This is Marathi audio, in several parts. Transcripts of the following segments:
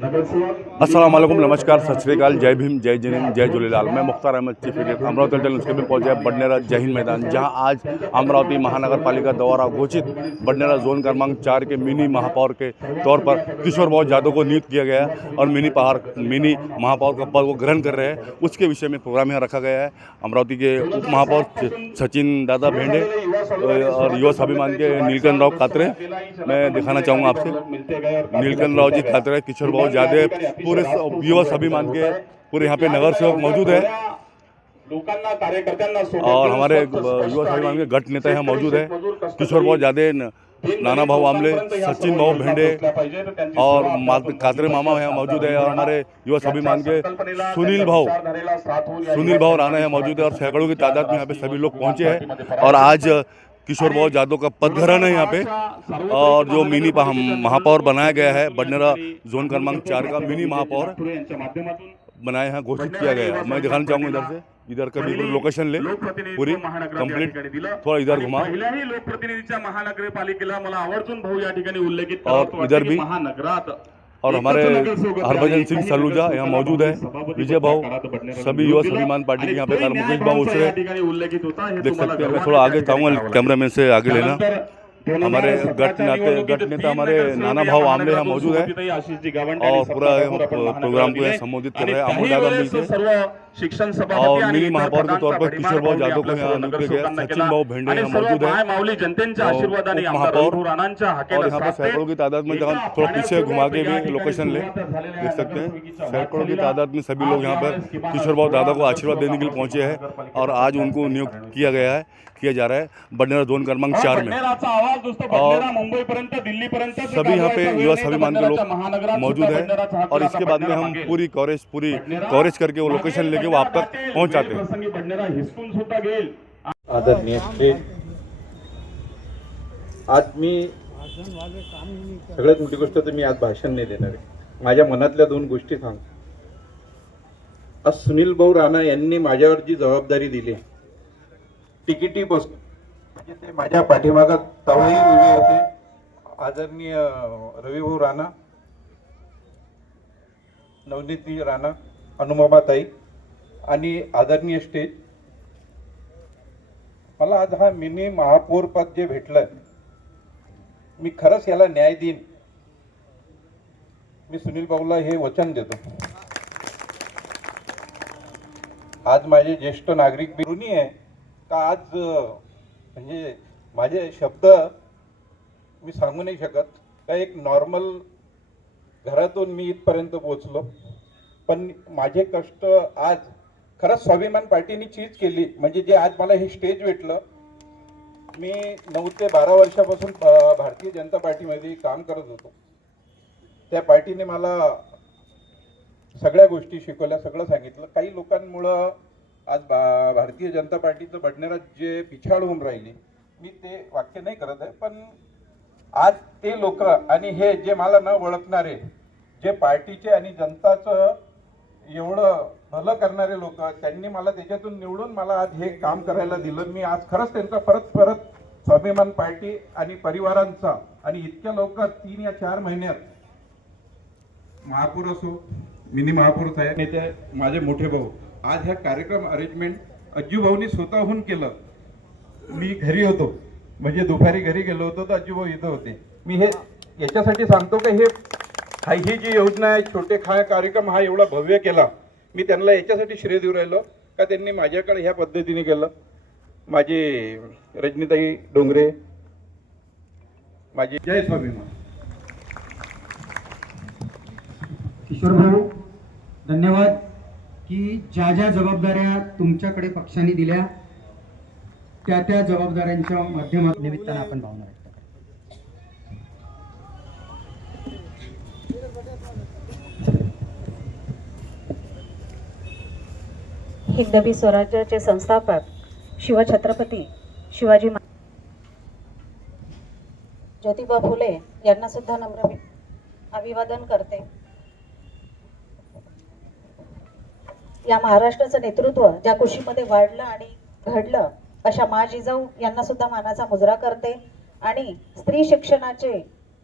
अस्सलाम वालेकुम, नमस्कार, सत श्री अकाल, जय भीम, जय जिनेंद्र, जय झूलेलाल। मैं Mukhtar Ahmad chief editor Amravati news में पहुंचा बडनेरा जय हिंद मैदान, जहां आज अमरावती महानगर पालिका द्वारा घोषित बडनेरा जोन क्रमांक 4 के मिनी महापौर के तौर पर किशोर भाऊ यादव को नियुक्त किया गया है और मिनी महापौर का पद वो ग्रहण कर रहे हैं। उसके विषय में प्रोग्राम यहाँ रखा गया है। अमरावती के उप महापौर सचिन दादा भेंडे और युवा स्वाभिमान के नीलकंठ राव कात्रे, मैं दिखाना चाहूँगा आपसे नीलकंठ राव जी कात्रे, किशोर भाऊ यादव, पूरे युवा स्वाभिमान के पूरे यहाँ पे नगर सेवक मौजूद है और हमारे युवा स्वाभिमान के गट नेता यहाँ मौजूद है। किशोर भाऊ यादव, नाना भाऊ आमले, सचिन भाऊ भेंडे और कात्रे मामा यहाँ मौजूद है और हमारे युवा स्वाभिमान के सुनील भाऊ राणा यहाँ मौजूद है और सैकड़ों की तादाद में यहाँ पे सभी लोग पहुँचे हैं। और आज किशोर भाऊ यादव का पदग्रहण है यहाँ पे और जो मिनी महापौर बनाया गया है बडनेरा जोन क्रमांक 4 का मिनी महापौर बनाया यहाँ घोषित किया गया है। मैं दिखाना चाहूँगा इधर से, इधर का बिल्कुल लोकेशन ले पूरी कंप्लीट, थोड़ा इधर घुमा लोकप्रतिनिधीच्या महानगरपालिकेला मला आवर्जून भाऊ या ठिकाणी उल्लेखित और इधर भी महानगरात और हमारे हरभजन सिंह सलूजा यहाँ मौजूद है, विजय भाऊ, सभी युवा स्वाभिमान पार्टी के यहाँ पे मुकेश भाऊ उसरे देख सकते हैं। मैं थोड़ा आगे चाहूँगा कैमरामैन से आगे लेना। हमारे गट नेता हमारे नाना भाऊ आमले यहाँ मौजूद है और पूरा प्रोग्राम को संबोधित कर रहे हैं। अमोल यादव मिलकर और मिनी महापौर के तौर पर किशोर भाऊ यादव को यहाँ नियुक्त किया गया। सचिन भाऊ भेंडे यहाँ मौजूद है महापौर और यहाँ पर सैकड़ों की तादाद में, थोड़ा पीछे घुमा के भी लोकेशन ले देख सकते हैं, सैकड़ों की तादाद में सभी लोग यहाँ पर किशोर भाऊ दादा को आशीर्वाद देने के लिए पहुँचे हैं और आज उनको नियुक्त किया जा रहा है बडनेरा जोन क्रमांक 4 में। और सभी यहाँ पे युवा स्वाभिमान के लोग मौजूद हैं और इसके बाद में हम पूरी कवरेज करके वो लोकेशन लेके वो आप तक पहुँचाते हैं। आदरणीय श्री, आज मी सगळ्यात मोठी गोष्ट तर मी आज भाषण नाही देणार आहे, माझ्या मनातल्या दोन गोष्टी सांगतो। आज सुनील भाऊ राणा यांनी माझ्यावर जी जबाबदारी दिली तिकिटीपासून, म्हणजे ते माझ्या पाठीमागात तवाही उभे होते, आदरणीय रविभाऊ राणा, नवनीती राणा, अनुमाबाताई आणि आदरणीय स्टेज, मला आज हा मिनी महापौर पद जे भेटलंय, मी खरंच याला न्याय देईन। मी सुनील भाऊला हे वचन देतो। आज माझे ज्येष्ठ नागरिक ऋणी आहे का आज म्हणजे माझे शब्द मी सांगू नाही शकत का एक नॉर्मल घरातून मी इथपर्यंत पोहोचलो, पण माझे कष्ट आज खरंच स्वाभिमान पार्टीने चीज केली। म्हणजे जे आज मला हे स्टेज भेटलं, मी 9 ते 12 वर्षापासून भारतीय जनता पार्टीमध्ये काम करत होतो। त्या पार्टीने मला सगळ्या गोष्टी शिकवल्या, सगळं सांगितलं। काही लोकांमुळं आज भारतीय जनता पार्टीचं बडनेरा जे पिछाड होऊन राहिली, मी ते वाक्य नाही करत आहे, पण आज ते लोक आणि हे जे मला न ओळखणारे, जे पार्टीचे आणि जनताचं एवढं भलं करणारे लोक, त्यांनी मला त्याच्यातून निवडून मला आज हे काम करायला दिलं। मी आज खरंच त्यांचा परत स्वाभिमान पार्टी आणि परिवारांचा आणि इतक्या लवकर 3 या 4 महिन्यात महापौर असो, मिनी महापौर साहेब, नेते माझे मोठे भाऊ, आज ह्या कार्यक्रम अरेंजमेंट अज्जू भाऊनी स्वतःहून केलं। मी घरी होतो, म्हणजे दुपारी घरी गेलो होतो तर अज्जू भाऊ इथं होते। मी हे याच्यासाठी सांगतो की ही जी योजना आहे, छोटे कार्यक्रम हा एवढा भव्य केला, मी त्यांना याच्यासाठी श्रेय देऊ राहिलो का त्यांनी माझ्याकडे ह्या पद्धतीने केलं। माझी रजनीताई डोंगरे, माझी जय स्वाभिमान। किशोर भाऊ, धन्यवाद की ज्या जबाबदाऱ्या तुमच्याकडे पक्षाने दिल्या त्या जबाबदाऱ्यांच्या माध्यमातून निमित्तानं आपण भावना व्यक्त हिंदवी स्वराज्याचे संस्थापक शिवछत्रपती शिवाजी ज्योतिबा फुले यांना सुद्धा नम्र अभिवादन करते। या महाराष्ट्राचं नेतृत्व ज्या कुशीमध्ये वाढलं आणि घडलं, अशा मा जिजाऊ यांना सुद्धा मानाचा मुजरा करते आणि स्त्री शिक्षणाचे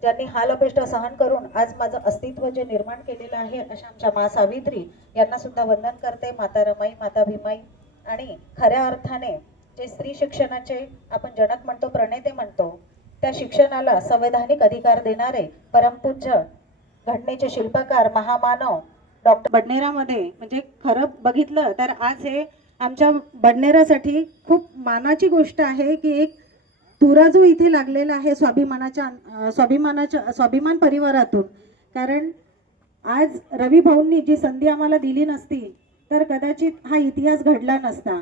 ज्यांनी हाल अपेष्टा सहन करून आज माझं अस्तित्व जे निर्माण केलेलं आहे, अशा आमच्या मा सावित्री यांना सुद्धा वंदन करते. माता रमाई, माता भीमाई. आणि खऱ्या अर्थाने जे स्त्री शिक्षणाचे आपण जनक म्हणतो, प्रणेते म्हणतो, त्या शिक्षणाला संवैधानिक अधिकार देणारे परमपूज्य घटनेचे शिल्पकार महामानव डॉक्टर बडनेरामध्ये, म्हणजे खरं बघितलं तर आज हे आमच्या बडनेरासाठी खूप मानाची गोष्ट आहे की एक तुरा जो इथे लागलेला आहे स्वाभिमान परिवारातून. कारण आज रवी भाऊंनी जी संधी आम्हाला दिली नसती तर कदाचित हा इतिहास घडला नसता.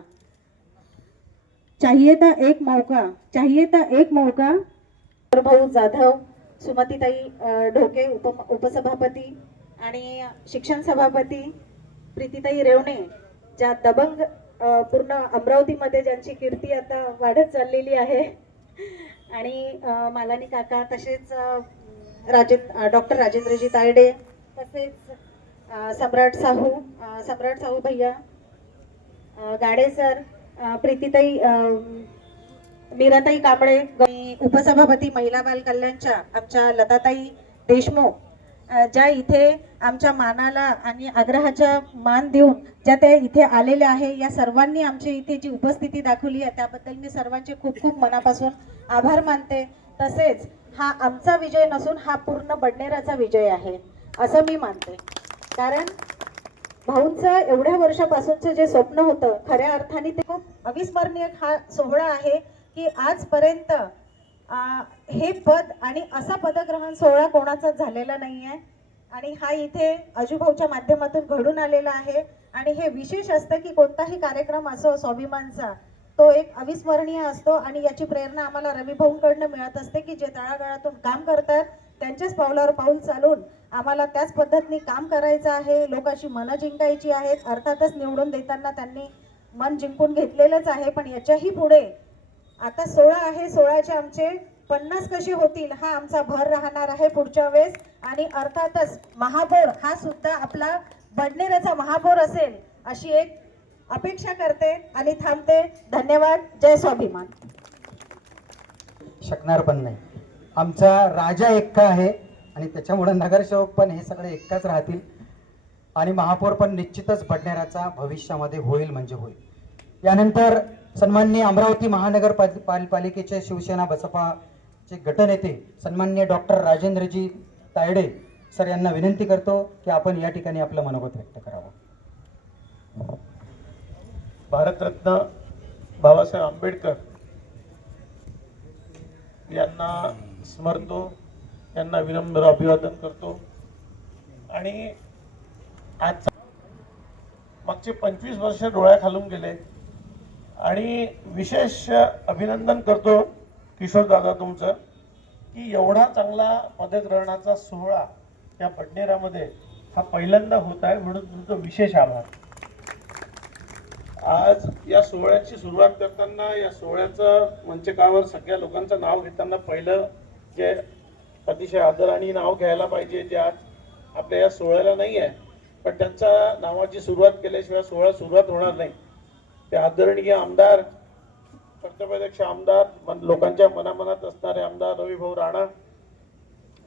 चाहिए था एक मौका. भाऊ जाधव, सुमतीताई ढोके उपसभापती आणि शिक्षण सभापती प्रीतीताई रेवणे, ज्या दबंग पूर्ण अमरावतीमध्ये ज्यांची कीर्ती आता वाढत चाललेली आहे, आणि मालानी काका, तसेच डॉक्टर राजेंद्रजी तायडे, तसेच सम्राट साहू भैया गाडे सर, प्रीतीताई मीराताई कांबळे, उपसभापती महिला बाल कल्याणच्या आमच्या लताताई देशमुख, ज्या इथे आमच्या मानाला आणि आग्रहाचा मान देऊन ज्या त्या इथे आलेल्या आहे, या सर्वांनी आमची इथे जी उपस्थिती दाखवली आहे त्याबद्दल मी सर्वांचे खूप खूप मनापासून आभार मानते. तसेच हा आमचा विजय नसून हा पूर्ण बडनेराचा विजय आहे असं मी मानते. कारण भाऊंचं एवढ्या वर्षापासूनचं जे स्वप्न होतं, खऱ्या अर्थाने ते खूप अविस्मरणीय हा सोहळा आहे की आजपर्यंत हे पद आणि असा पदग्रहण सोहळा कोणाचाच झालेला नाही आहे. आणि हा इथे अजूभाऊच्या माध्यमातून घडून आलेला आहे. आणि हे विशेष असतं की कोणताही कार्यक्रम असो स्वाभिमानचा, तो एक अविस्मरणीय असतो. आणि याची प्रेरणा आम्हाला रवी भाऊंकडनं मिळत असते की जे तळागाळातून काम करतात, त्यांच्याच पावलावर पाऊल चालून आम्हाला त्याच पद्धतीने काम करायचं आहे. लोकांची मनं जिंकायची आहेत. अर्थातच निवडून देताना त्यांनी मन जिंकून घेतलेलंच आहे, पण याच्याही पुढे आता 16 आहे, 16चे आमचे 50 कसे होतील हा आमचा भर राहणार आहे पुढच्या वेळेस. आणि अर्थातच महापौर हा सुद्धा आपला बडनेराचा महापौर असेल अशी एक अपेक्षा करते आणि थांबते. धन्यवाद. जय स्वाभिमान. शकणार पण नाही. आमचा राजा एक्का आहे आणि त्याच्यामुळे नगरसेवक पण हे सगळे एक्काच राहतील आणि महापौर पण निश्चितच बडनेराचा भविष्यामध्ये होईल म्हणजे होईल. यानंतर सन्माननीय अमरावती महानगरपालिकेचे शिवसेना बसपाचे गटनेते सन्माननीय डॉक्टर राजेंद्रजी तायडे सर यांना विनंती करतो की आपण या ठिकाणी आपलं मनोगत व्यक्त करावं. भारतरत्न बाबासाहेब आंबेडकर यांना स्मरतो, यांना विनम्र अभिवादन करतो. आणि आज मागचे 25 वर्ष डोळ्याखालून गेले आणि विशेष अभिनंदन करतो किशोर दादा तुमचं की एवढा चांगला पदग्रहणाचा सोहळा या बडनेरामध्ये हा पहिल्यांदा होत आहे, म्हणून तुमचं विशेष आभार. आज या सोहळ्याची सुरुवात करताना या सोहळ्याचं मंचकावर सगळ्या लोकांचं नाव घेताना पहिलं जे अतिशय आदराने नाव घ्यायला पाहिजे, जे आज आपल्या या सोहळ्याला नाही आहे पण त्यांच्या नावाची सुरुवात केल्याशिवाय सोहळा सुरुवात होणार नाही, ते आदरणीय आमदार, कर्तव्याध्यक्ष आमदार, लोकांच्या मनामनात असणारे आमदार रविभाऊ राणा,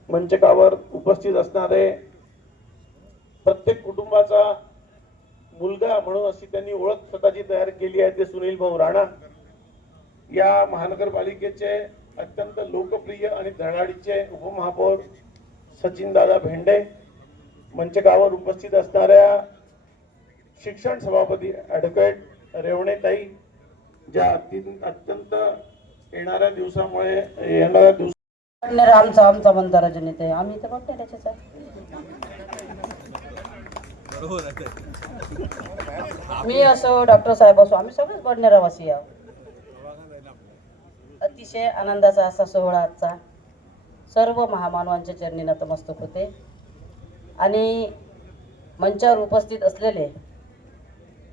मंचकावर उपस्थित असणारे प्रत्येक कुटुंबाचा मुलगा म्हणून अशी त्यांनी ओळख स्वतःची तयार केली आहे ते सुनील भाऊ राणा, या महानगरपालिकेचे अत्यंत लोकप्रिय आणि धडाडीचे उपमहापौर सचिन दादा भेंडे, मंचकावर उपस्थित असणाऱ्या शिक्षण सभापती ॲडव्होकेट रेवणेताई, ज्या अत्यंत येणाऱ्या दिवस आमचा म्हणता राजनीती आम्ही तर बघते त्याच्याच मी असो डॉक्टर साहेब असो आम्ही सगळेच बडनेरावासी आहोत. अतिशय आनंदाचा असा सोहळा आजचा. सर्व महामानवांच्या चरणी नतमस्तक होते आणि मंचावर उपस्थित असलेले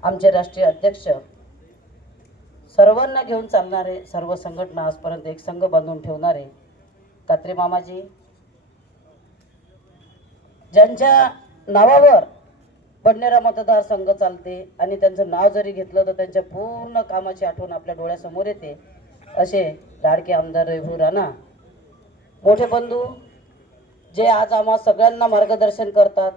आमचे राष्ट्रीय अध्यक्ष, सर्वांना घेऊन चालणारे, सर्व संघटना आजपर्यंत एक संघ बांधून ठेवणारे कात्रे मामाजी, ज्यांच्या नावावर बडनेरा मतदारसंघ चालते आणि त्यांचं नाव जरी घेतलं तर त्यांच्या पूर्ण कामाची आठवण आपल्या डोळ्यासमोर येते, असे लाडके आमदार रविभाऊ राणा, मोठे बंधू जे आज आम्हा सगळ्यांना मार्गदर्शन करतात.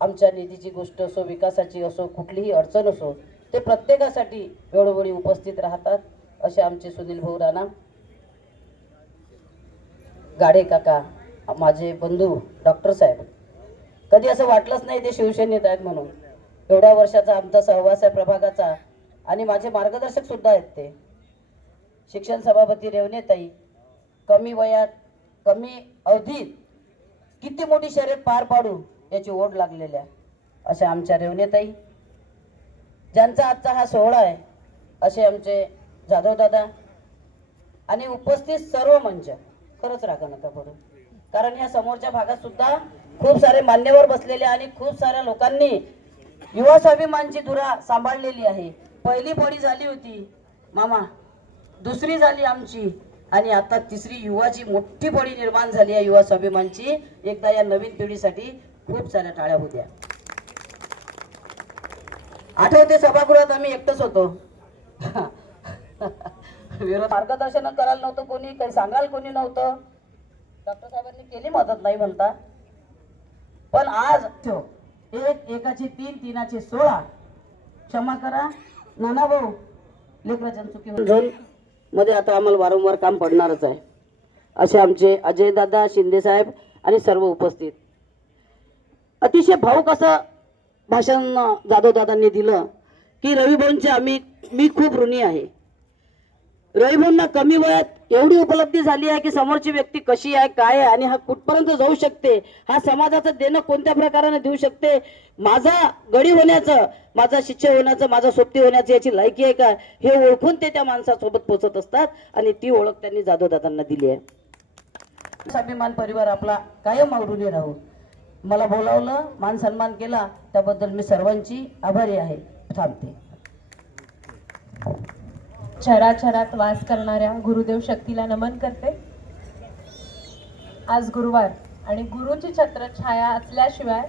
आमच्या निधीची गोष्ट असो, विकासाची असो, कुठलीही अडचण असो, ते प्रत्येकासाठी वेळोवेळी उपस्थित राहतात. असे आमचे सुनील भाऊ राणा, गाडे काका, माझे बंधू डॉक्टर साहेब. कधी असं वाटलंच नाही ते शिवसेनेत आहेत म्हणून. एवढ्या वर्षाचा आमचा सहवास आहे प्रभागाचा, आणि माझे मार्गदर्शक सुद्धा आहेत. ते शिक्षण सभापती रेवणेताई, कमी वयात कमी अवधीत किती मोठी शर्यत पार पाडू याची ओढ लागलेल्या अशा आमच्या रेवणेताई, ज्यांचा आजचा हा सोहळा आहे, असे आमचे जाधव दादा, आणि उपस्थित सर्व मंच. खरंच रागा नका पडू, कारण या समोरच्या भागात सुद्धा खूप सारे मान्यवर बसलेले आणि खूप साऱ्या लोकांनी युवा स्वाभिमानची धुरा सांभाळलेली आहे. पहिली फळी झाली होती मामा, दुसरी झाली आमची, आणि आता तिसरी युवाची मोठी फळी निर्माण झाली आहे युवा स्वाभिमानची. एकदा या नवीन पिढीसाठी खूप साऱ्या टाळ्या होत्या. आठवते सभागृहात आम्ही एकटंच होतो. विरोध मार्गदर्शन करायला नव्हतं कोणी, काही सांगायला कोणी नव्हतं. डॉक्टर साहेबांनी केली मदत नाही म्हणता, पण आज एक एकाचे 3, 3चे 16. क्षमा करा नाना भाऊ, लेकराच्या चुकी झोन मध्ये आता आम्हाला वारंवार काम पडणारच आहे. असे आमचे अजय दादा, शिंदे साहेब आणि सर्व उपस्थित. अतिशय भाऊक असं भाषण जाधव दादांनी दिलं की रविभाऊंचे मी खूप ऋणी आहे. रविभाऊंना कमी वयात एवढी उपलब्धी झाली आहे की समोरची व्यक्ती कशी आहे, काय आहे, आणि हा कुठपर्यंत जाऊ शकते, हा समाजाचं देणं कोणत्या प्रकाराने देऊ शकते, माझा गडी होण्याचं, माझा शिष्य होण्याचं, माझा सोबती होण्याचं याची लायकी आहे का, हे ओळखून ते त्या माणसासोबत पोचत असतात. आणि ती ओळख त्यांनी जाधव दादांना दिली आहे. स्वाभिमान परिवार आपला कायम ऋणी राहू. मला बोलावलं, मान सन्मान केला, त्याबद्दल मी सर्वांची आभारी आहे. थांबते. चराचरात वास करणाऱ्या गुरुदेव शक्तीला नमन करते. आज गुरुवार आणि गुरुची छत्रछाया असल्याशिवाय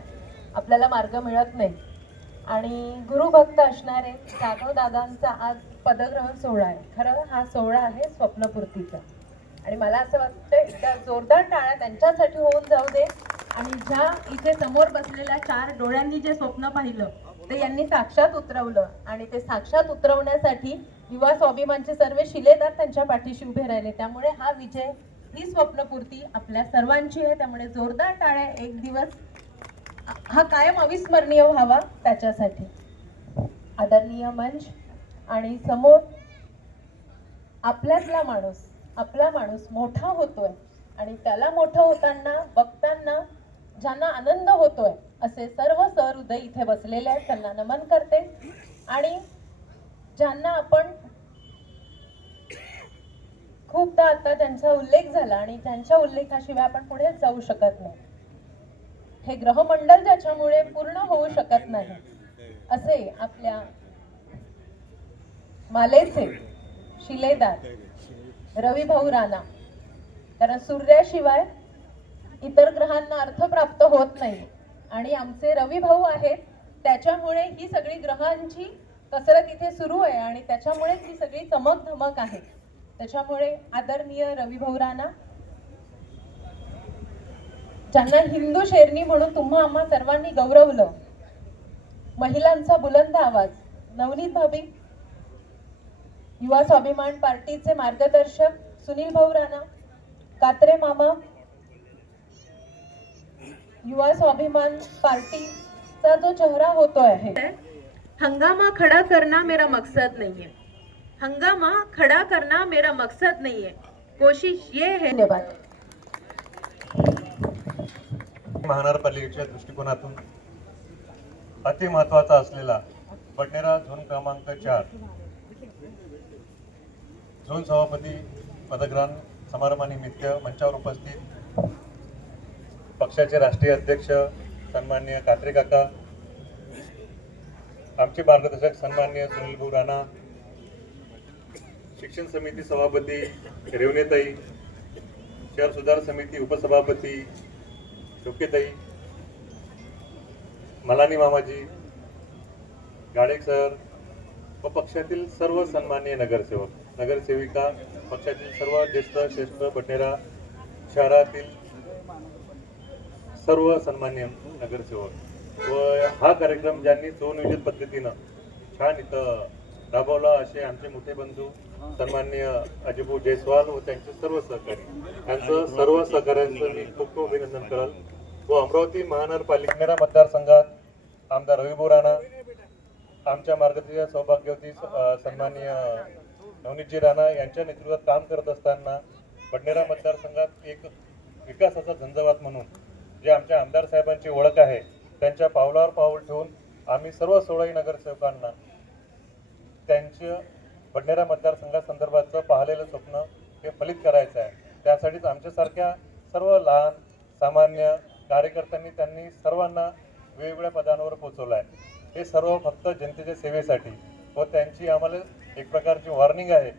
आपल्याला मार्ग मिळत नाही. आणि गुरुभक्त असणारे जाधव दादांचा आज पदग्रहण सोहळा आहे. खरं हा सोहळा आहे स्वप्नपूर्तीचा, आणि मला असं वाटतं एकदा जोरदार टाळ्या त्यांच्यासाठी होऊन जाऊ दे. आणि ज्या इथे समोर बसलेल्या 4 डोळ्यांनी जे स्वप्न पाहिलं ते यांनी साक्षात उतरवलं, आणि ते साक्षात उतरवण्यासाठी युवा स्वाभिमानचे सर्व शिलेदार त्यांच्या पाठीशी उभे राहिले. त्यामुळे हा विजय, ही स्वप्नपूर्ती आपल्या सर्वांची आहे. त्यामुळे जोरदार टाळ्या. एक दिवस हा कायम अविस्मरणीय व्हावा त्याच्यासाठी. आदरणीय मंच आणि समोर आपला माणूस मोठा होतोय, आणि त्याला मोठं होताना बघताना ज्यांना आनंद होतोय असे सर्व सहृदय इथे बसलेले आहेत, त्यांना नमन करते. आणि ज्यांना आपण खूपदा आता त्यांचा उल्लेख झाला, आणि त्यांच्या उल्लेखाशिवाय आपण पुढे जाऊ शकत नाही. हे ग्रहमंडल ज्याच्यामुळे पूर्ण होऊ शकत नाही, असे आपल्या मालेचे शिलेदार रविभाऊ राणा. कारण सूर्याशिवाय इतर ग्रहांना अर्थ प्राप्त होत नाही, आणि आमचे रविभाऊ आहेत, त्याच्यामुळे ही सगळी ग्रहांची कसरत इथे सुरू आहे, आणि त्याच्यामुळेच ही सगळी चमक धमक आहे. त्याच्यामुळे आदरणीय रविभाऊ राणा, ज्यांना हिंदू शेरनी म्हणून तुम्हा आम्हा सर्वांनी गौरवलं, महिलांचा बुलंद आवाज, नवनीत भाभी, युवा स्वाभिमान पार्टीचे मार्गदर्शक सुनील भाऊ राणा, कात्रे मामा, युवा स्वाभिमान पार्टीचा जो चेहरा होतोय आहे, हंगामा खड़ा करना मेरा मकसद नहीं है, हंगामा खड़ा करना मेरा मकसद नहीं है, कोशिश ये है. धन्यवाद. महानगरपालिकेच्या दृष्टिकोनातून अति महत्त्वाचा असलेला बडनेरा झोन क्रमांक 4 झोन सभापती पदग्रहण समारंभानिमित्त मंचावर उपस्थित पक्षाचे राष्ट्रीय अध्यक्ष सन्माननीय कात्रे काका, आमचे मार्गदर्शक सन्माननीय सुनील भाऊ राणा, शिक्षण समिती सभापती रेवणेताई, शहर सुधार समिती उपसभापती ढोकेताई, मलानी मामाजी, गाडेक सर व पक्षातील सर्व सन्माननीय नगरसेवक, नगरसेविका, पक्षातील सर्व ज्येष्ठ श्रेष्ठ बडनेरा शहरातील सर्व सन्मान्य नगरसेवक व हा कार्यक्रम ज्यांनी सुनियोजित पद्धतीनं छान इथं राबवला असे आमचे मोठे बंधू सन्माननीय अजिभाऊ जयस्वाल व त्यांचे सर्व सहकारी यांचं सर्व सहकाऱ्यांचं मी खूप खूप अभिनंदन करल व अमरावती महानगरपालिका मतदारसंघात आमदार रविभाऊ राणा आमच्या मार्गदर्शक सौभाग्यवती सन्माननीय नवनीतजी राणा यांच्या नेतृत्वात काम करत असताना बडनेरा मतदारसंघात एक विकासाचा झंझावात म्हणून जे आमच्या आमदार साहेबांची ओळख आहे त्यांच्या पावलावर पाऊल ठेवून आम्ही सर्व 16 नगरसेवकांना त्यांच्या बडनेरा मतदारसंघासंदर्भाचं पाहिलेलं स्वप्न हे फलित करायचं आहे. त्यासाठीच आमच्यासारख्या सर्व लहान सामान्य कार्यकर्त्यांनी त्यांनी सर्वांना वेगवेगळ्या पदांवर पोहोचवलं आहे. हे सर्व फक्त जनतेच्या सेवेसाठी व त्यांची आम्हाला एक प्रकारची वॉर्निंग आहे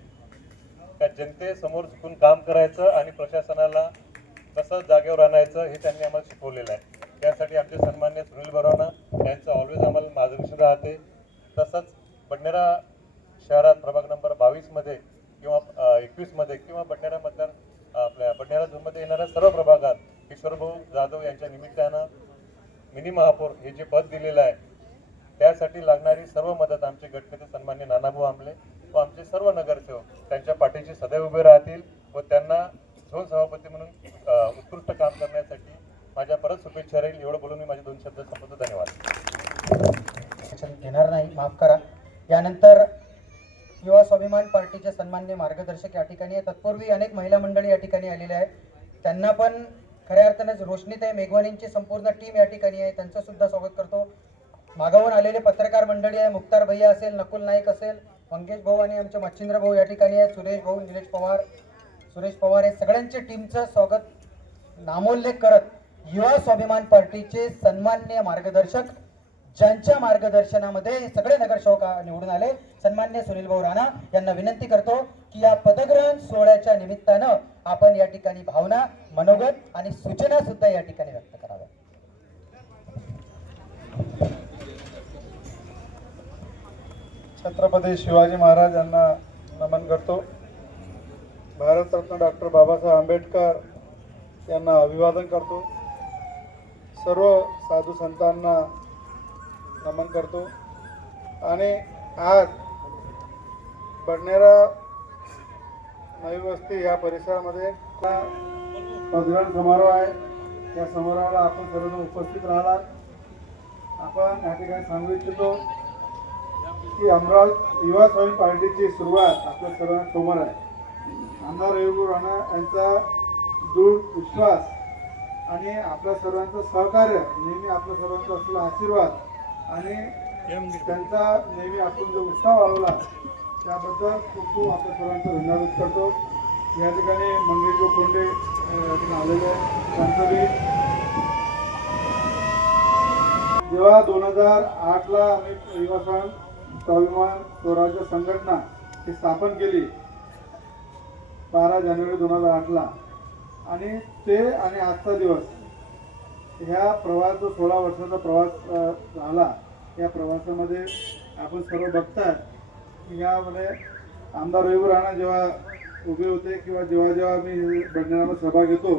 का जनतेसमोर झुकून काम करायचं आणि प्रशासनाला कसं जागेवर आणायचं हे त्यांनी आम्हाला शिकवलेलं आहे. त्यासाठी आमचे सन्मान्य सुनील बरोना यांचं ऑलवेज आम्हाला मार्गदर्शन राहते. तसंच बडनेरा शहरात प्रभाग नंबर 22मध्ये किंवा 21मध्ये किंवा बडनेरा आपल्या बडनेरा झोनमध्ये येणाऱ्या सर्व प्रभागात किशोरभाऊ जाधव यांच्या निमित्तानं मिनी महापौर हे जे पद दिलेलं आहे त्यासाठी लागणारी सर्व मदत आमचे गटनेते सन्मान्य नानाभाऊ आंबले व आमचे सर्व नगरसेवक त्यांच्या पाठीशी सदैव उभे राहतील व त्यांना झोन सभापती म्हणून उत्कृष्ट काम करण्यासाठी माझ्या परत शुभेच्छा राहील. एवढं बोलून मी माझे 2 शब्द संपवतो. धन्यवाद. घेणार नाही, माफ करा. यानंतर युवा स्वाभिमान पार्टीचे सन्मान्य मार्गदर्शक या ठिकाणी आहे. तत्पूर्वी अनेक महिला मंडळी या ठिकाणी आलेल्या आहेत. त्यांना पण खऱ्या अर्थानं रोशनीताई मेघवानींची संपूर्ण टीम या ठिकाणी आहे, त्यांचं सुद्धा स्वागत करतो. मागावून आलेले पत्रकार मंडळी आहे, मुक्तार भैया असेल, नकुल नाईक असेल, मंगेश भाऊ आणि आमचे मच्छिंद्र भाऊ या ठिकाणी आहेत, सुरेश भाऊ, सुरेश पवार हे सगळ्यांच्या टीमचं स्वागत नामोल्लेख करत युवा स्वाभिमान पार्टीचे सन्मान्य मार्गदर्शक ज्यांच्या मार्गदर्शनामध्ये सगळे नगरसेवक निवडून आले सन्मान्य सुनील भाऊ राणा यांना विनंती करतो की या पदग्रहण सोहळ्याच्या निमित्तानं आपण या ठिकाणी भावना, मनोगत आणि सूचना सुद्धा या ठिकाणी व्यक्त कराव्या. छत्रपती शिवाजी महाराज यांना नमन करतो. भारतरत्न डॉक्टर बाबासाहेब आंबेडकर यांना अभिवादन करतो. सर्व साधू संतांना नमन करतो. आणि आज बडनेरा नवी वस्ती या परिसरामध्ये पदग्रहण समारोह आहे. या समारोहाला आपण सर्वजण उपस्थित राहणार. आपण या ठिकाणी सांगू इच्छितो की अमरावती युवा स्वाभिमान पार्टीची सुरुवात आपल्या सर्वांसमोर आहे. आमदार रविभाऊ राणा यांचा दृढ विश्वास आणि आपल्या सर्वांचं सहकार्य, नेहमी आपल्या सर्वांचा असलेला आशीर्वाद आणि त्यांचा नेहमी आपण जो उत्साह वाढवला त्याबद्दल खूप खूप आपल्या सर्वांचा धन्यवाद करतो. या ठिकाणी मंगेशभाऊ कोंडे या ठिकाणी आलेले आहेत. त्यांचं जेव्हा 2008ला आम्ही युवा स्वाभिमान स्वराज्य संघटना ही स्थापन केली 12 जानेवारी 2008ला आणि ते आणि आजचा दिवस ह्या प्रवास जो 16 वर्षाचा प्रवास झाला या प्रवासामध्ये आपण सर्व बघतात यामध्ये आमदार रविभाऊ राणा जेव्हा उभे होते किंवा जेव्हा मी बडनेरामध्ये सभा घेतो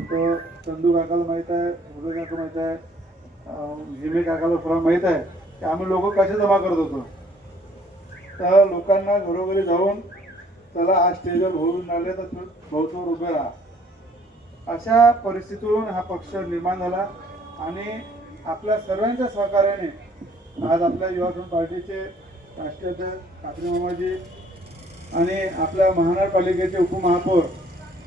तो चंदू काकाला माहीत आहे, मुलं काका माहीत आहे, हिमे काकाला थोडा माहीत आहे की आम्ही लोक कसे जमा करत होतो. तर लोकांना घरोघरी जाऊन चला आज स्टेजवर भाऊ आले तर भाऊसमोर उभे राहा अशा परिस्थितीतून हा पक्ष निर्माण झाला. आणि आपल्या सर्वांच्या सहकार्याने आज आपल्या युवा स्वाभिमान पार्टीचे राष्ट्रीय अध्यक्ष कात्री मामाजी आणि आपल्या महानगरपालिकेचे उपमहापौर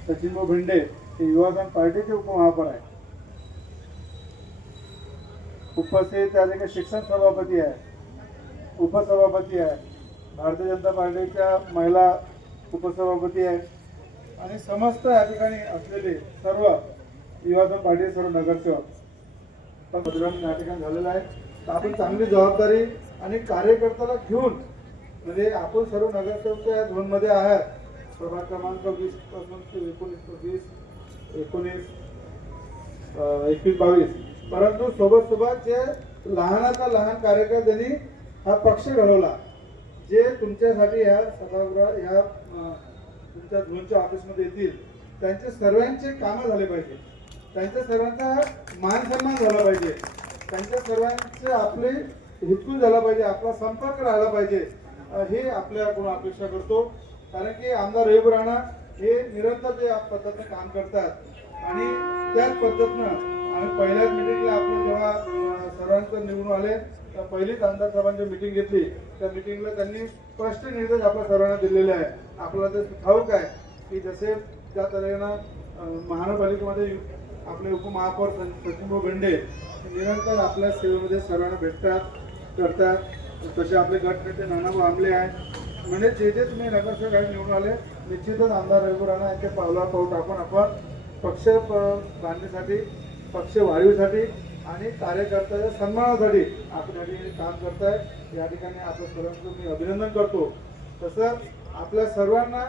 सचिनभाऊ भिंडे हे युवा स्वाभिमान पार्टीचे उपमहापौर आहे. उपस्थित त्या ठिकाणी शिक्षण सभापती आहे, उपसभापती आहे, भारतीय जनता पार्टीच्या महिला उपसभापती आहे आणि समस्त या ठिकाणी असलेले सर्व युवा स्वाभिमान पार्टीचे सर्व नगरसेवक पदग्रहण या ठिकाणी झालेलं आहे. तर आपण चांगली जबाबदारी आणि कार्यकर्त्याला घेऊन म्हणजे आपण सर्व नगरसेवक या झोनमध्ये आहात. प्रभाग क्रमांक 20 पासून 19, 20, 21, 22 परंतु सोबत जे लहानाचा लहान कार्यकर्त्यांनी हा पक्ष घडवला जे तुमच्यासाठी ह्या सभागृह ह्या तुमच्या झोनच्या ऑफिसमध्ये येतील त्यांचे सर्वांचे कामं झाले पाहिजे. त्यांच्या सर्वांचा मान सन्मान झाला पाहिजे, त्यांच्या सर्वांचे आपले हितगुज झाला पाहिजे, आपला संपर्क राहिला पाहिजे, हे आपल्याकडून अपेक्षा करतो. कारण की आमदार रवी राणा हे निरंतर या पद्धतीने काम करतात आणि त्याच पद्धतीनं आम्ही पहिल्याच मिटिंगला आपलं जेव्हा सर्वांचं निवडून आले तर पहिलीच आमदार साहेबांची मिटिंग घेतली. त्या मिटिंगला त्यांनी स्पष्ट निर्देश आपल्या सर्वांना दिलेले आहे. आपल्याला ते ठाऊक आहे की जसे ज्या तऱ्हेनं महानगरपालिकेमध्ये आपले उपमहापौर सचिनभाऊ बेंडे निरंतर आपल्या सेवेमध्ये सर्वांना भेटतात करतात, तसे आपले गटनेते नानाभाऊ आंबले आहेत. म्हणजे जे जे तुम्ही नगरसेवक निवडून आले निश्चितच आमदार रवी राणा यांच्या पावलावर पाऊल टाकून आपण पक्ष बांधण्यासाठी, पक्ष वाढीसाठी आणि कार्यकर्त्याच्या सन्मानासाठी आपण या ठिकाणी काम करताय. या ठिकाणी आपल्या सर्वांचं मी अभिनंदन करतो. तसं आपल्या सर्वांना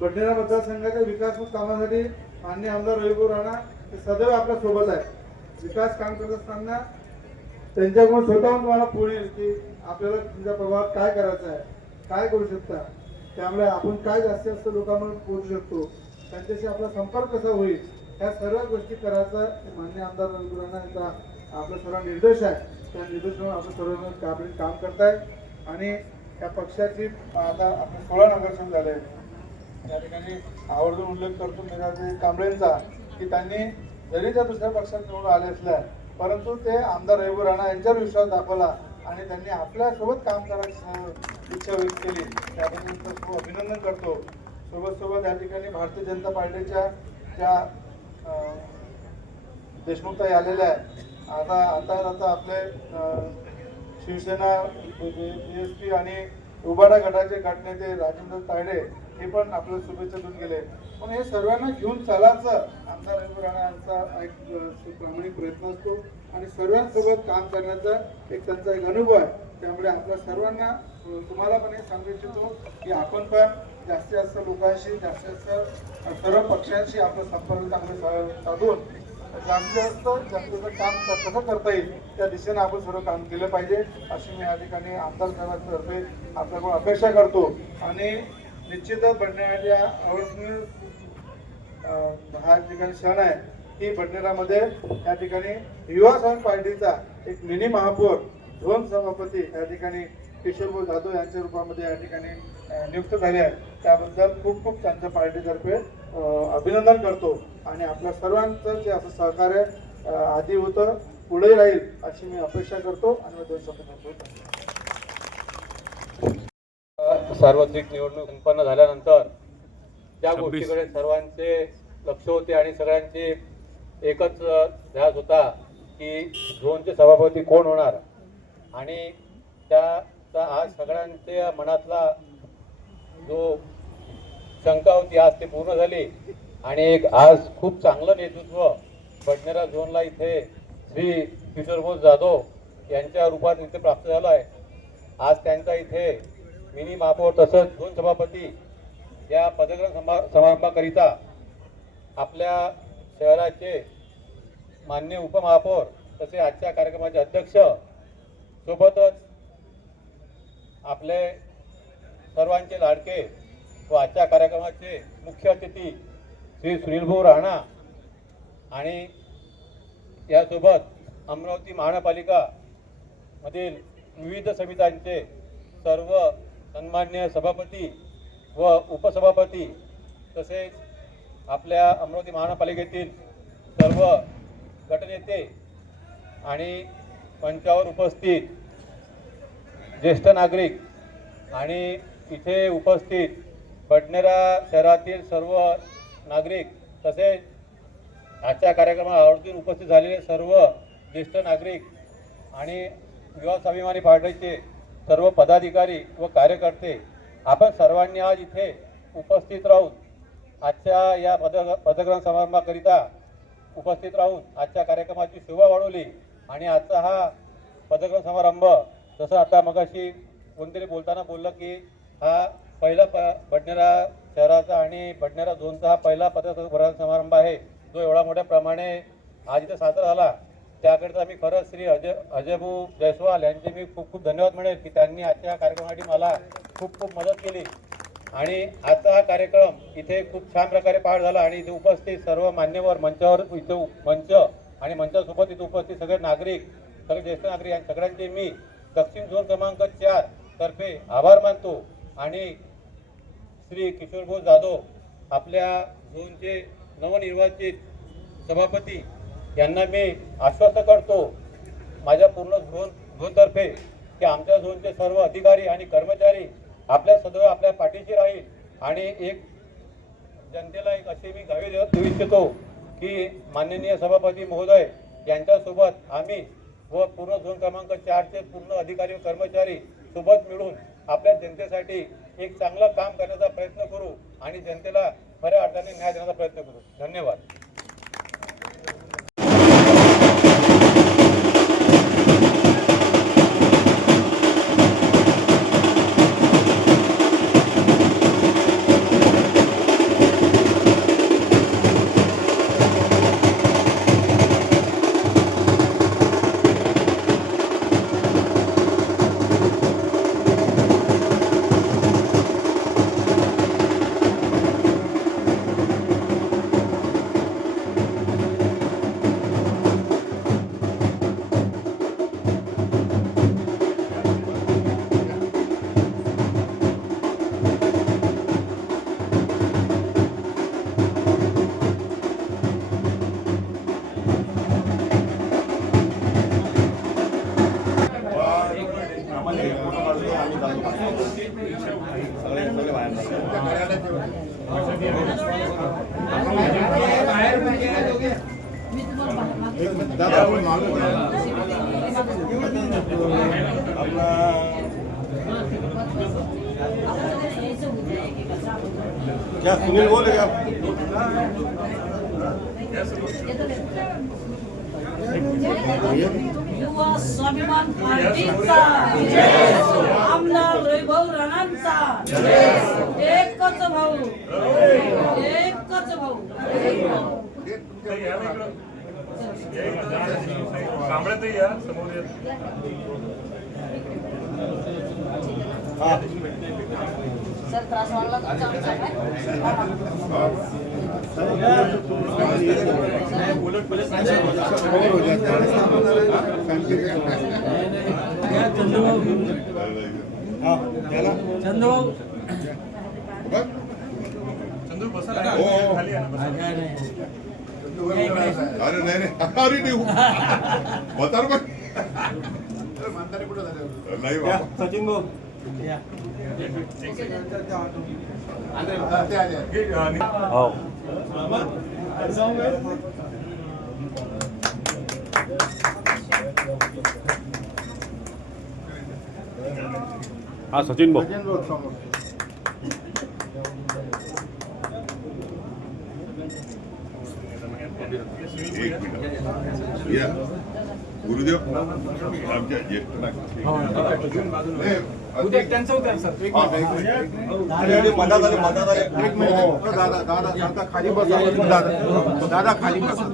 बडनेरा मतदारसंघाच्या विकासमूलक कामासाठी माननीय आमदार रवी राणा हे सदैव आपल्या सोबत आहे. विकास काम करत असताना त्यांच्याकडून स्वतःहून तुम्हाला फोन येईल की आपल्याला तुमच्या प्रभावात काय करायचं आहे, काय करू शकता, त्यामुळे आपण काय जास्त लोकांपर्यंत पोहोचू शकतो, त्यांच्याशी आपला संपर्क कसा होईल, ह्या सर्व गोष्टी करायचा माननीय आमदार रवी राणा यांचा आपला सर्व निर्देश आहे. त्या निर्देशावर आपण सर्व काम करताय आणि या पक्षाची आता आपण 16 नगरसेवक झाले. त्या ठिकाणी आवर्जून उल्लेख करतो मेघाजी कांबळेंचा की त्यांनी जरी त्या दुसऱ्या पक्षात निवडून आले असल्या परंतु ते आमदार रवी राणा यांच्यावर विश्वास दाखवला आणि त्यांनी आपल्यासोबत काम करायची इच्छा व्यक्त केली. त्याबद्दल खूप अभिनंदन करतो. सोबत या ठिकाणी भारतीय जनता पार्टीच्या ज्या देशमुखताई आलेल्या आहेत. आता आपले शिवसेना BSP आणि उबाडा गटाचे गटनेते राजेंद्र तायडे हे पण आपल्याला शुभेच्छा देऊन गेले. पण हे सर्वांना घेऊन चालायचं आमदार रवी राणा यांचा एक प्रामाणिक प्रयत्न असतो आणि सर्वांसोबत काम करण्याचा एक त्यांचा एक अनुभव आहे. त्यामुळे आपल्या सर्वांना तुम्हाला पण हे सांगू इच्छितो की आपण पण जास्तीत जास्त लोकांशी, जास्तीत जास्त सर्व पक्षांशी आपला संपर्क चांगले साधून जास्तीत जास्त जनतेचं काम कसं करता येईल त्या दिशेने आपण सर्व काम केलं पाहिजे अशी मी या ठिकाणी आमदार साहेबांतर्फे आपल्याकडून अपेक्षा करतो. आणि निश्चितच बडनेराच्या अविस्मरणीय हा ठिकाणी क्षण आहे की बडनेरामध्ये या ठिकाणी युवा संघ पार्टीचा एक मिनी महापौर झोन सभापती या ठिकाणी किशोरभाऊ जाधव यांच्या रूपामध्ये या ठिकाणी नियुक्त झाले आहेत. त्याबद्दल खूप खूप त्यांच्या पार्टीतर्फे अभिनंदन करतो आणि आपल्या सर्वांचं जे असं सहकार्य आधी होतं पुढे राहील अशी मी अपेक्षा करतो आणि दोन शब्द सार्वत्रिक निवडणूक संपन्न झाल्यानंतर त्या गोष्टीकडे सर्वांचे लक्ष होते आणि सगळ्यांचे एकच ध्यास होता की झोनचे सभापती कोण होणार. आणि त्याचा आज सगळ्यांच्या मनातला जो शंका होती आज ते पूर्ण झाली आणि एक आज खूप चांगलं नेतृत्व बडनेरा झोनला इथे श्री किशोरभाऊ जाधव यांच्या रूपात इथे प्राप्त झालं आहे. आज त्यांचा इथे मिनी महापौर तसंच झोन सभापती या पदग्रहण समारंभाकरिता आपल्या शहराचे माननीय उपमहापौर तसे आजच्या कार्यक्रमाचे अध्यक्ष सोबतच आपले सर्वांचे लाडके व आजच्या कार्यक्रमाचे मुख्य अतिथी श्री सुनीलभाऊ राणा आणि यासोबत अमरावती महानगरपालिका मधील विविध समित्यांचे सर्व सन्मान्य सभापती व उपसभापती तसेच आपल्या अमरावती महानगरपालिकेतील सर्व गटनेते आणि मंचावर उपस्थित ज्येष्ठ नागरिक आणि इथे उपस्थित बडनेरा शहरातील सर्व नागरिक तसेच आजच्या कार्यक्रमात आवर्जून उपस्थित झालेले सर्व ज्येष्ठ नागरिक आणि युवा स्वाभिमानी पार्टीचे सर्व पदाधिकारी व कार्यकर्ते आपण सर्वांनी आज इथे उपस्थित राहून आजच्या या पदग्रहण समारंभाकरिता उपस्थित राहून आजच्या कार्यक्रमाची शोभा वाढवली. आणि आजचा हा पदग्रहण समारंभ जसं आता मगाशी कोणतरी बोलताना बोललं की हा पहिला बडनेरा शहराचा आणि बडनेरा झोनचा हा पहिला पदग्रहण समारंभ आहे जो एवढा मोठ्या प्रमाणे आज इथे साजरा झाला. त्याकरिता मी खरंच श्री अजयभाऊ जयस्वाल यांचे मी खूप खूप धन्यवाद म्हणेल की त्यांनी आजच्या कार्यक्रमासाठी मला खूप खूप मदत केली. आणि आजचा हा कार्यक्रम इथे खूप छान प्रकारे पार झाला आणि इथे उपस्थित सर्व मान्यवर मंचावर इथे मंच आणि मंचासोबत इथे उपस्थित सगळे नागरिक, सगळे ज्येष्ठ नागरिक आणि सगळ्यांचे मी दक्षिण झोन क्रमांक 4 तर्फे आभार मानतो आणि श्री किशोरभाऊ जाधव आपल्या झोनचे नवनिर्वाचित सभापती यांना मी आश्वस्त करतो माझ्या पूर्ण झोनतर्फे की आमच्या झोनचे सर्व अधिकारी आणि कर्मचारी आपल्या सदैव आपल्या पाठीशी राहील आणि एक जनतेला एक असे मी गावी देऊ इच्छितो की माननीय सभापती महोदय यांच्यासोबत आम्ही व पूर्ण झोन क्रमांक 4चे पूर्ण अधिकारी व कर्मचारी सोबत मिळून आपल्या जनतेसाठी एक चांगलं काम करण्याचा प्रयत्न करू आणि जनतेला खऱ्या अर्थाने न्याय देण्याचा प्रयत्न करू. धन्यवाद. क्या सुनील बोलेगा? युवा स्वाभिमान पार्टीचा आमदार वैभव राणांचा एकच भाऊ, एकच भाऊ. कांबळ्यातही या समोर या. सर त्रास वाढला तुमचा आमचा काय? चंदू बसा ना. खाली या ना, बसा. अरे नाही अरे नाही बता नाही सचिन भाऊ हो हाँ सचिन भाऊ गुरुदेव आमच्या ज्येष्ठ दादा खाली बसा दादा खाली बसा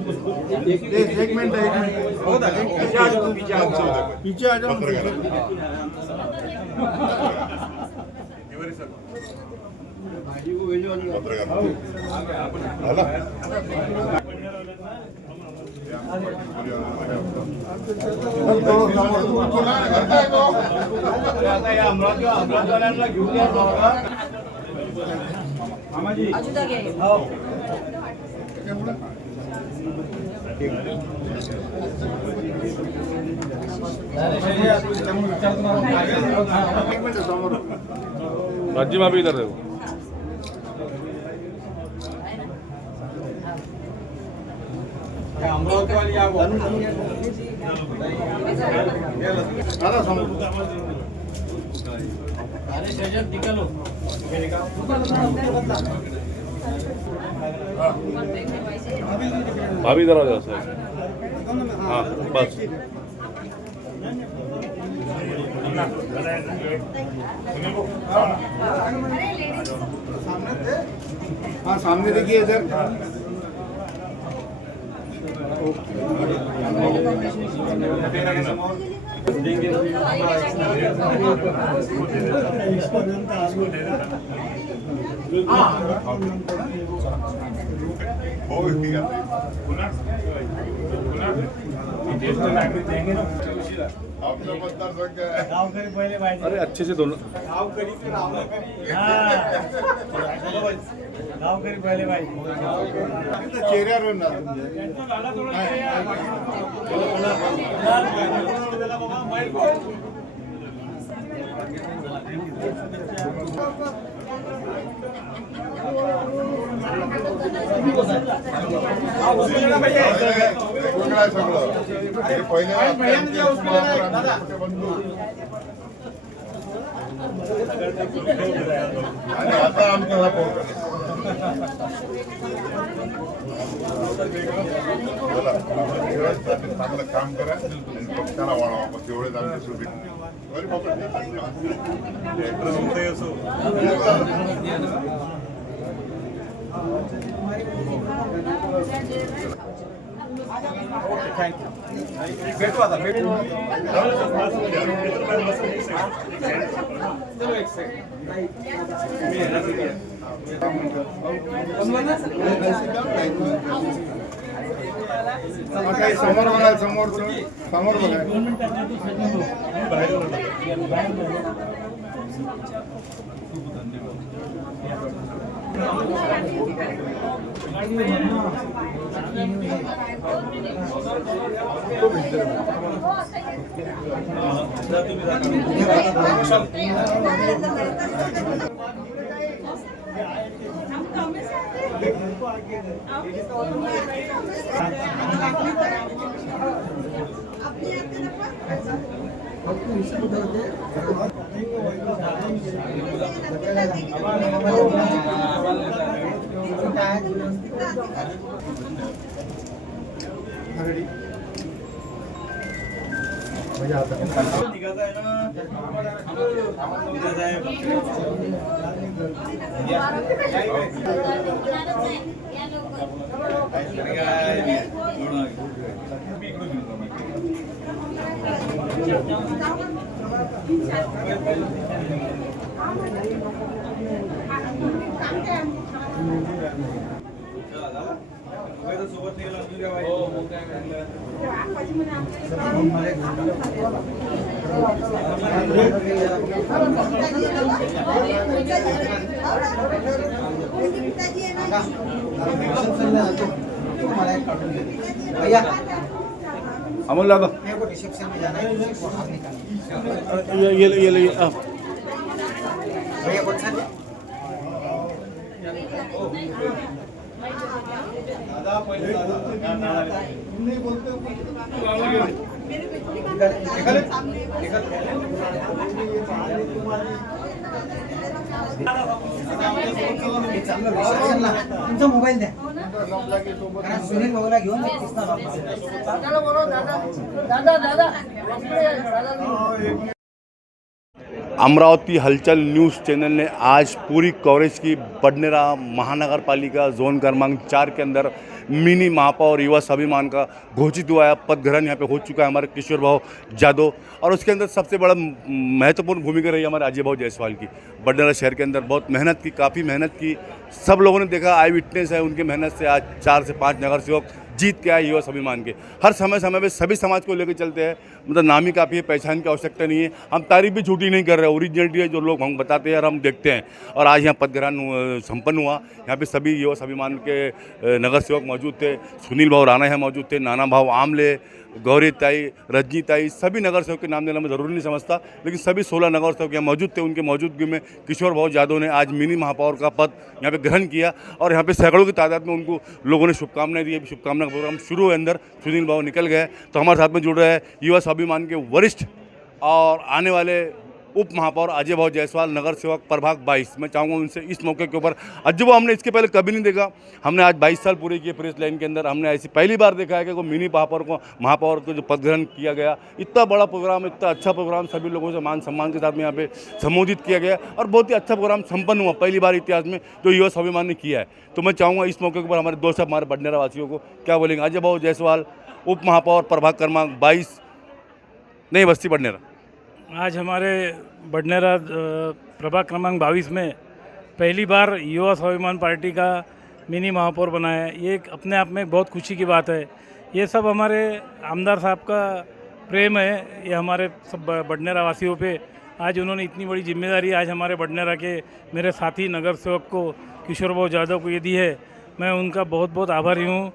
एक मिनिट पीछे आ जाओ राज्य में भी इधर देखो अमरावती वाली दादा समोर भाभी इधर आ जाओ सर हाँ बस हाँ सामने देखिए इधर अरे अच्छे से दोनों चेहऱ्यावर आणि आता आमचा चांगलं काम करा आणि पक्षाला वाढवा मग तेवढेच आमची शुभेच्छा. भेटू आता भेटू. समोर बघा समोर समोर बघा. अमोल दादा रिसेप्शन में जाना है ये भैया कौन सा दादा पहले नहीं बोलते तुमचा मोबाईल द्या सुनील भाऊला घेऊन अमरावती हलचल न्यूज़ चैनल ने आज पूरी कवरेज की बडनेरा महानगर पालिका जोन क्रमांक 4 के अंदर मिनी महापौर युवा स्वाभिमान का घोषित हुआ है। पद ग्रहण यहाँ पे हो चुका है हमारे किशोर भाव जादव, और उसके अंदर सबसे बड़ा महत्वपूर्ण भूमिका रही हमारे अजय भाव जायसवाल की। बडनेरा शहर के अंदर बहुत मेहनत की, काफ़ी मेहनत की, सब लोगों ने देखा, आई विटनेस है उनकी मेहनत से आज 4 से 5 नगर सेवक जीत के आए युवा स्वाभिमान के। हर समय पे सभी समाज को लेकर चलते हैं, मतलब नाम ही काफ़ी है, पहचान की आवश्यकता नहीं है। हम तारीफ भी झूठी नहीं कर रहे, ओरिजिनलिटी है जो लोग हम बताते हैं और हम देखते हैं। और आज यहाँ पद ग्रहण संपन्न हुआ। यहाँ पे सभी युवा स्वाभिमान के नगर सेवक मौजूद थे। सुनील भाव राणा यहाँ मौजूद थे, नाना भाव आमले, गौरी ताई, रजनी ताई, सभी नगर सेवक के नाम लेना मैं ज़रूरी नहीं समझता, लेकिन सभी 16 नगर सेवक यहाँ मौजूद थे। उनके मौजूदगी में किशोर भाव जादव ने आज मिनी महापौर का पद यहाँ पे ग्रहण किया और यहाँ पे सैकड़ों की तादाद में उनको लोगों ने शुभकामनाएं दी। शुभकामना का प्रोग्राम शुरू हुए, अंदर सुनील भाव निकल गए, तो हमारे साथ में जुड़ रहे हैं युवा स्वाभिमान के वरिष्ठ और आने वाले उप महापौर अजय भाव जायसवाल, नगर सेवक प्रभाग 22। मैं चाहूँगा उनसे इस मौके के ऊपर, अजय भाव हमने इसके पहले कभी नहीं देखा, हमने आज 22 साल पूरे किए प्रेस लाइन के अंदर, हमने ऐसी पहली बार देखा है कि कोई मिनी महापौर को जो पद ग्रहण किया गया, इतना बड़ा प्रोग्राम, इतना अच्छा प्रोग्राम, सभी लोगों से मान सम्मान के साथ में यहाँ पे संबोधित किया गया और बहुत ही अच्छा प्रोग्राम संपन्न हुआ, पहली बार इतिहास में जो युवा स्वाभिमान ने किया है। तो मैं चाहूँगा इस मौके के ऊपर हमारे दोस्त हमारे बडनेरा वासियों को क्या बोलेंगे। अजय भाव जायसवाल, उप महापौर प्रभाग क्रमांक 22, नई बस्ती बडनेरा। आज हमारे बडनेरा प्रभाग क्रमांक 22 में पहली बार युवा स्वाभिमान पार्टी का मिनी महापौर बना है, ये एक अपने आप में बहुत खुशी की बात है। ये सब हमारे आमदार साहब का प्रेम है, ये हमारे सब बडनेरा वासियों पे आज उन्होंने इतनी बड़ी जिम्मेदारी आज हमारे बडनेरा के मेरे साथी नगर सेवक को किशोर भाऊ जाधव को ये दी है। मैं उनका बहुत बहुत आभारी हूँ।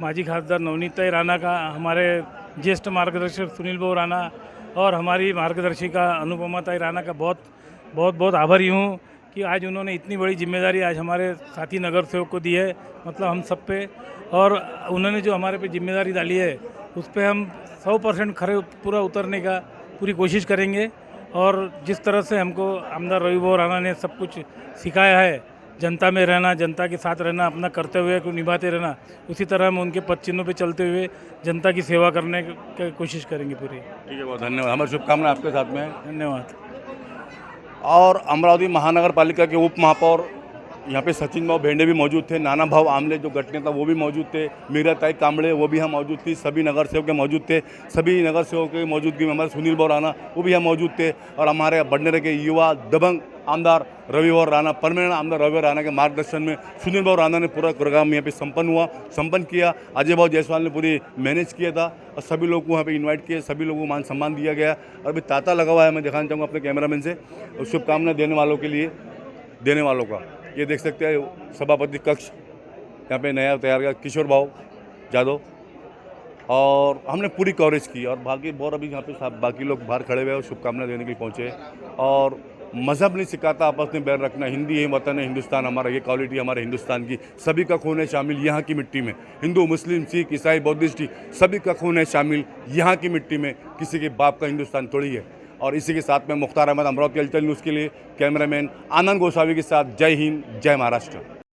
माजी खासदार नवनीताई राणा का, हमारे ज्येष्ठ मार्गदर्शक सुनील भाऊ राणा और हमारी मार्गदर्शिका अनुपमाताई राणा का बहुत आभारी हूँ कि आज उन्होंने इतनी बड़ी जिम्मेदारी आज हमारे साथी नगर सेवक को दी है, मतलब हम सब पे। और उन्होंने जो हमारे पे जिम्मेदारी डाली है उस पर हम 100% खरे पूरा उतरने का पूरी कोशिश करेंगे। और जिस तरह से हमको आमदार रवि भाऊ राणा ने सब कुछ सिखाया है, जनता में रहना, जनता के साथ रहना, अपना कर्तव्य को निभाते रहना, उसी तरह हम उनके पद चिन्हों पर चलते हुए जनता की सेवा करने की कोशिश करेंगे पूरी। ठीक है, बहुत धन्यवाद। हमारी शुभकामनाएं आपके साथ में है। धन्यवाद। और अमरावती महानगर पालिका के उप महापौर यहाँ पे सचिन भाव भेंडे भी मौजूद थे, नाना भाव आमले जो गठने था वो भी मौजूद थे, मीराताई कांबड़े वो भी यहाँ मौजूद थी, सभी नगर सेवक के मौजूद थे। सभी नगर सेवक की मौजूदगी में हमारे सुनील भाव राणा वो भी यहाँ मौजूद थे। और हमारे बडनेरा के युवा दबंग आमदार रवि भाऊ राणा, परमानेंट आमदार रवि राणा के मार्गदर्शन में सुनील भाव राणा ने पूरा प्रोग्राम यहाँ पे संपन्न किया। अजय भाव जायसवाल ने पूरी मैनेज किया था और सभी लोग को वहाँ पे इनवाइट किए, सभी लोगों को मान सम्मान दिया गया। और अभी तांता लगा हुआ है, मैं दिखाना चाहूँगा अपने कैमरामैन से। शुभकामनाएं देने वालों का ये देख सकते हैं सभापति कक्ष यहाँ पे नया तैयार किया किशोर भाऊ जाधव। और हमने पूरी कवरेज की और बाकी बहुत अभी यहाँ पे बाकी लोग बाहर खड़े हुए और शुभकामनाएं देने के लिए पहुँचे। और मज़हब नहीं सिखाता आपस में बैर रखना, हिंदी है वतन है हिंदुस्तान हमारा, ये क्वालिटी हमारे हिंदुस्तान की। सभी का खून है शामिल यहाँ की मिट्टी में, हिंदू मुस्लिम सिख ईसाई बौद्धिस्ट सभी का खून है शामिल यहाँ की मिट्टी में। किसी के बाप का हिंदुस्तान थोड़ी है। और इसी के साथ में मुख्तार अहमद, अमरावती हलचल न्यूज़ के लिए कैमरामैन आनंद गोसावी के साथ। जय हिंद, जय महाराष्ट्र।